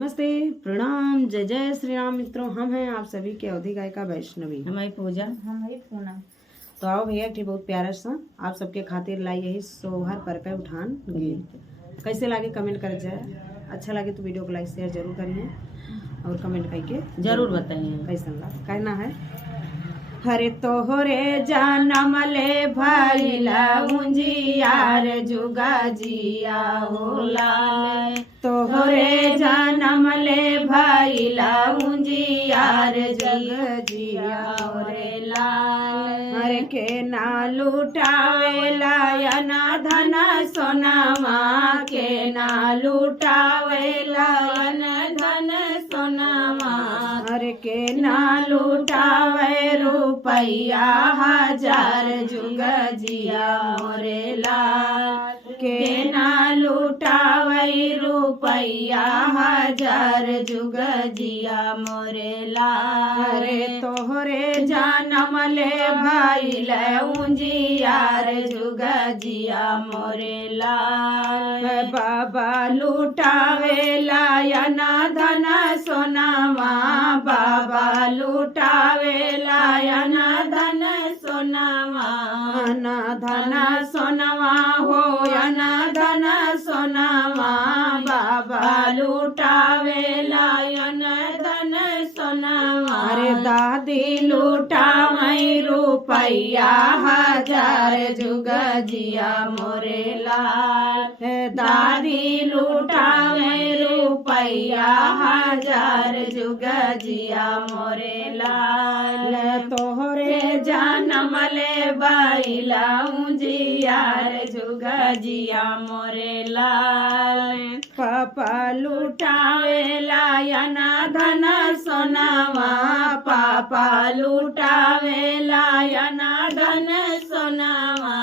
नमस्ते, प्रणाम, जय जय श्री राम मित्रों। हम हैं आप सभी के अवधि गायिका वैष्णवी। हमारी पूजा हमारी पूनम। तो आओ भैया एक बहुत प्यारा सा आप सबके खातिर लाई यही सोहर पर के उठान गीत। कैसे लागे कमेंट कर जाए। अच्छा लगे तो वीडियो को लाइक शेयर जरूर करिए और कमेंट करके जरूर बताइए कैसा लगा। कहना है हरे तोहरे जानम ले भइला उजियार जुगा जिया होला। तोहरे जानम ले भइला उजियार जग जिया रे लाल। हरे के ना लुटावेला ना धन सोनामा के ना लुटावेला धन सोनामा। हरे के ना लुटावे रुपैया हजार जुग जिया मोरे लाल। के ना लुटावे रुपैया हजार जुग जिया मोरे लाल। हरे तोहरे जानम ले भइल उजियार जुग जिया मोरे लाल। बाबा लुटावेला ना धन सोनामा बाबा लुटावेला ना धन सोनामा। ना धन सोनामा हो ना धन सोनामा बाबा लुटावेला ना धन सोनामा। अरे दादी लुटावई रुपैया हजार जुग जिया मोरे लाल। दादी लुटावे रुपैया हजार जुग जिया मोरे लाल। तोहरे जानम ले बैला उजियार जुग जिया मोरे लाल। पापा लुटावेला ना धन सोनामा पापा लुटावेला ना धन सोनामा।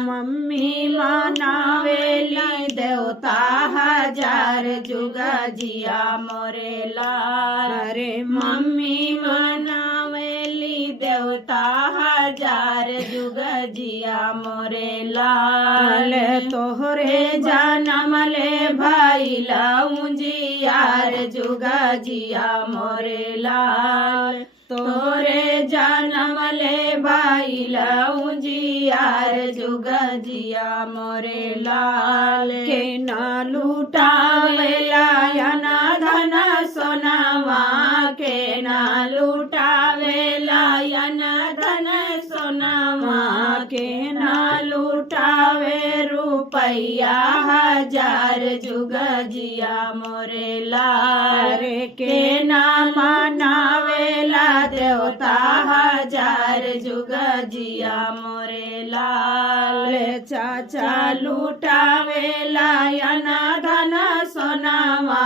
मम्मी मनावेली देवता हजार जुग जिया मोरे लाल। अरे मम्मी मनावेली देवता हजार जुग जिया मोरे लाल। तोहरे जानम ले भइला उजियार जुग जिया मोरे लाल। तोरे जानम ले भइला उजियार जुग जिया मोरे लाल। के ना लुटावेला ना धन सोनामा के ना लुटावेला ना धन सोनामा। के ना लुटावे रुपैया हजार जुग जिया मोरे लाल। के ना मनावेला देवता हजार जुग जिया मोरे लाल। चाचा लुटावेला ना धन सोनामा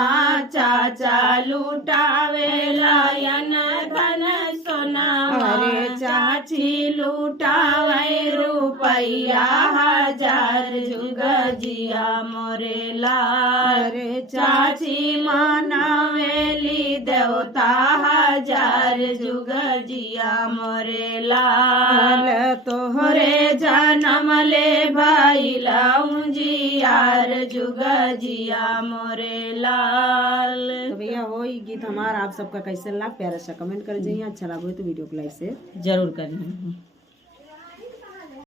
चाचा लुटावेला ना धन सोनामा। अरे चाची लुटावे रुपैया हजार जुग जिया मोरे लाल। अरे चाची मनावेली देवता हजार जुग जिया मोरे लाल। तोहरे जानम ले भइला उजियार जुग जिया मोरे लाल। तो भैया वही गीत हमारा आप सबका कैसे लगा प्यारा सा कमेंट कर जाइए। अच्छा लगा तो वीडियो को लाइक से जरूर करें।